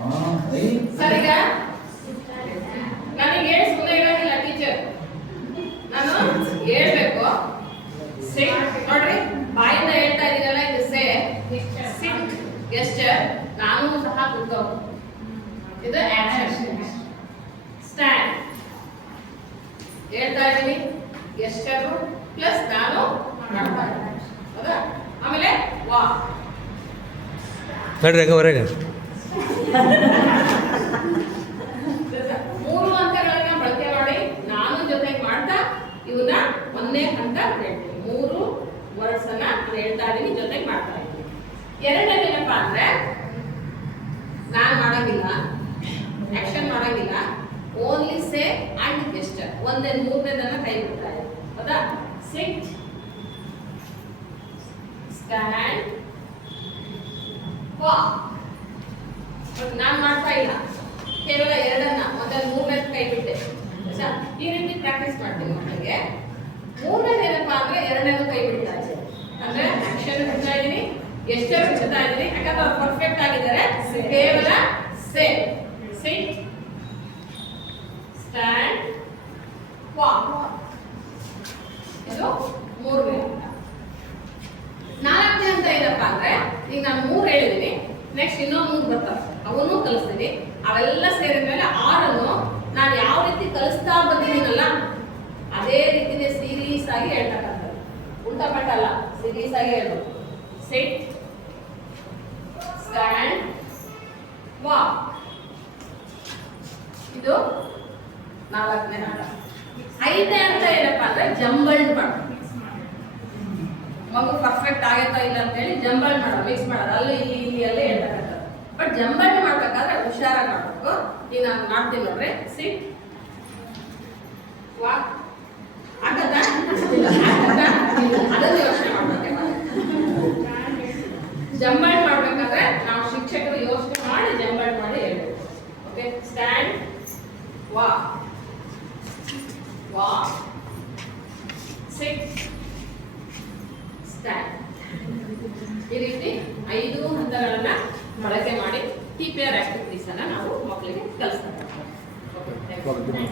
Sir ಈಗ ನನಗೆ ಸುಮ್ಮನೆ ಇರೋದಿಲ್ಲ ಟೀಚರ್, ನಾನು ಹೇಳ್ಬೇಕು. ನೋಡ್ರಿ ಬಾಯಿಂದ ಹೇಳ್ತಾ ಇದೀನಲ್ಲ, ಇದು ಸೇ ಸಿಟ್ ಗೆಸ್ಚರ್, ನಾನು ಸಹ ಕೂತ್ಕೋದು, ಇದು ಆಕ್ಷನ್. ಸ್ಟ್ಯಾಂಡ್ ಹೇಳ್ತಾ ಇದೀನಿ, ಗೆಸ್ಚರ್ ಪ್ಲಸ್ ನಾನು ಮಾಡ್ತಾ ಇದ್ದೀನಿ, ಹೌದಾ? ಆಮೇಲೆ ವಾಕ್ ನಡ್ರಿ ಹೊರಗೆ. ಮೂರು ಹಂತಗಳನ್ನ ಬಳಕೆ ಮಾಡಿ ನಾನು ಜೊತೆಗೆ ಮಾಡ್ತಾ ಇವನ್ನ ಒಂದೇ ಹಂತ ಹೇಳ್ತೀನಿ. ಮೂರು ವರ್ಡ್ಸ್ ಅನ್ನ ಹೇಳ್ತಾ ಇದೀನಿ, ಜೊತೆಗೆ ಮಾಡ್ತಾ ಇದ್ದೀನಿ. ಎರಡನೇದೇನಪ್ಪ ಅಂದ್ರೆ ನಾನು ಮಾಡಂಗಿಲ್ಲ, ಆಕ್ಷನ್ ಮಾಡಂಗಿಲ್ಲ, ಓನ್ಲಿ ಸೇ ಅಂಡ್ ಗೆಸ್ಚರ್. ಮೂರನೇದನ್ನ ಕೈ ಬಿಡ್ತಾ ಇದೆ, ಹೌದಾ? ಸಿಟ್, ಸ್ಟ್ಯಾಂಡ್, ವಾಕ್. ನಾನು ಮಾಡ್ತಾ ಇಲ್ಲ, ಕೇವಲ ಎರಡನ್ನ, ಮೂರನೇದು ಕೈ ಬಿಟ್ಟೆ. ಈ ರೀತಿ ಪ್ರಾಕ್ಟೀಸ್ ಮಾಡ್ತೀನಿ ಮಕ್ಕಳಿಗೆ. ಮೂರನೇದು ಏನಪ್ಪಾ ಅಂದ್ರೆ ಎರಡನೇದು ಕೈ ಬಿಡ್ತಾ ಇದ್ದೀನಿ, ಅಂದ್ರೆ ಆಕ್ಷನ್ ಬಿಡ್ತಾ ಇದ್ದೀನಿ, ಗೆಸ್ಚರ್ ಬಿಡ್ತಾ ಇದ್ದೀನಿ. ಯಾಕಂದ್ರೆ ಅವ್ರು ಪರ್ಫೆಕ್ಟ್ ಆಗಿದ್ದಾರೆ. ಕೇವಲ ಸೇ, ಸಿಟ್, ಸ್ಟ್ಯಾಂಡ್, ವಾಕ್. ಇದು ಮೂರನೇ ಹಂತ. ನಾಲ್ಕನೇ ಹಂತ ಏನಪ್ಪಾ ಅಂದ್ರೆ ಈಗ ನಾನು 3 ಹೇಳಿದ್ದೀನಿ, ನೆಕ್ಸ್ಟ್ ಇನ್ನೂ 3 ಬರ್ತವೆ, ಅವನ್ನೂ ಕಲಿಸ್ತೀನಿ. ಅವೆಲ್ಲ ಸೇರಿದ ಮೇಲೆ 6 ನಾನು ಯಾವ ರೀತಿ ಕಲಿಸ್ತಾ ಬಂದಿದ್ದೀನಲ್ಲ ಅದೇ ರೀತಿನೇ ಸೀರೀಸ್ ಆಗಿ ಹೇಳ್ತಕ್ಕಂಥದ್ದು, ಉಲ್ಟಾ ಪಲ್ಟ ಅಲ್ಲ, ಸೀರೀಸ್ ಆಗಿ ಹೇಳ್ಬೇಕು. ಸಿಟ್, ಸ್ಟ್ಯಾಂಡ್, ವಾಕ್. ಇದು 4ನೇ ಹಂತ. 5ನೇ ಹಂತ ಏನಪ್ಪಾ ಅಂದ್ರೆ ಜಂಬಲ್ಡ್ ಮಾಡೋದು. ಮಗು ಪರ್ಫೆಕ್ಟ್ ಆಗತ್ತಾ ಇಲ್ಲ ಅಂತ ಹೇಳಿ ಜಂಬಲ್ಡ್ ಮಾಡೋದು, ಮಿಕ್ಸ್ ಮಾಡೋದು, ಅಲ್ಲಿ ಇಲ್ಲಿ ಅಲ್ಲೇ ಹೇಳ್ತಕ್ಕಂಥದ್ದು. ಬಟ್ ಜಂಬಲ್ಡ್ ಮಾಡ್ಬೇಕಾದ್ರೆ ಹುಷಾರಾಗಿ ಮಾಡ್ಬೇಕು. ಈಗ ನಾನು ಮಾಡ್ತೀನಿ ನೋಡ್ರಿ, ಸಿಟ್, ವಾಕ್. ಆಗತ್ತಾ? ಅದನ್ನು ಯೋಚನೆ ಮಾಡ್ಬೇಕು. ಜಂಬಲ್ಡ್ ಮಾಡ್ಬೇಕಾದ್ರೆ ನಾವು ಶಿಕ್ಷಕರು ಯೋಚನೆ ಮಾಡಿ ಜಂಬಲ್ಡ್ ಮಾಡಿ ಹೇಳ್ಬೇಕು. ಓಕೆ, ಸ್ಟ್ಯಾಂಡ್, ವಾಕ್, ವಾಕ್, ಸಿಟ್, ಸ್ಟ್ಯಾಂಡ್. ಈ ರೀತಿ 5 ಹಂತಗಳನ್ನ ಬಳಕೆ ಮಾಡಿ TPR ಆಕ್ಟಿವಿಟೀಸ್ ಅನ್ನ ನಾವು ಮಕ್ಕಳಿಗೆ ಕಲಿಸ್ತಾ ಇದ್ದೀವಿ.